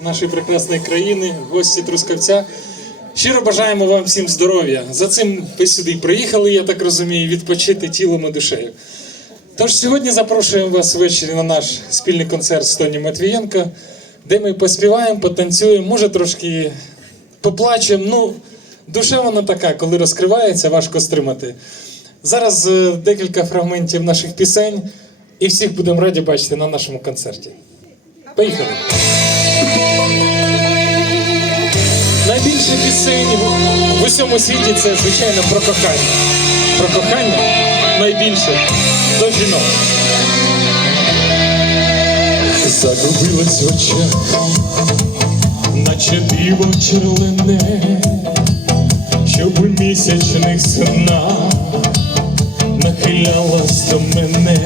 нашої прекрасної країни, гості Трускавця. Щиро бажаємо вам всім здоров'я. За цим ви сюди приїхали, я так розумію, відпочити тілом і душею. Тож сьогодні запрошуємо вас ввечері на наш спільний концерт з Тоні Матвієнко, де ми поспіваємо, потанцюємо, може трошки поплачемо. Ну, душа вона така, коли розкривається, важко стримати. Зараз е, декілька фрагментів наших пісень, і всіх будемо раді бачити на нашому концерті. Поїхали! Найбільше пісень в- усьому світі це, звичайно, про кохання. Про кохання найбільше до жінок. Загубилась в очах, наче диво черлене, щоб у місячних снах нахилялась до мене,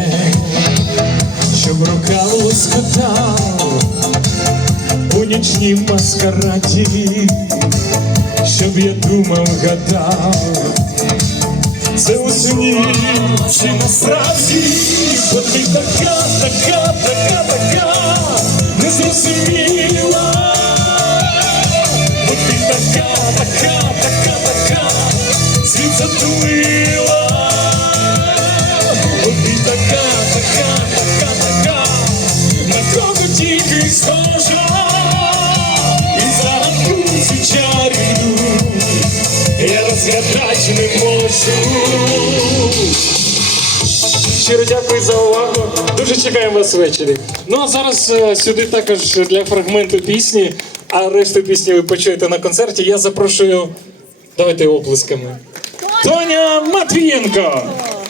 щоб рука лоскотав у нічнім маскараді, щоб я думав, гадав, це у сні чи насправді, бо ти така, така, така, така, незрозуміла, бо ти така, така, така, така, світ затулила, бо ти така, така, така, така, на кого тільки схожа, я розгадати не можу. Щиро дякую за увагу. Дуже чекаємо вас ввечері. Ну а зараз е, сюди також для фрагменту пісні, а решту пісні ви почуєте на концерті. Я запрошую. Давайте оплесками. Тоня Матвієнко!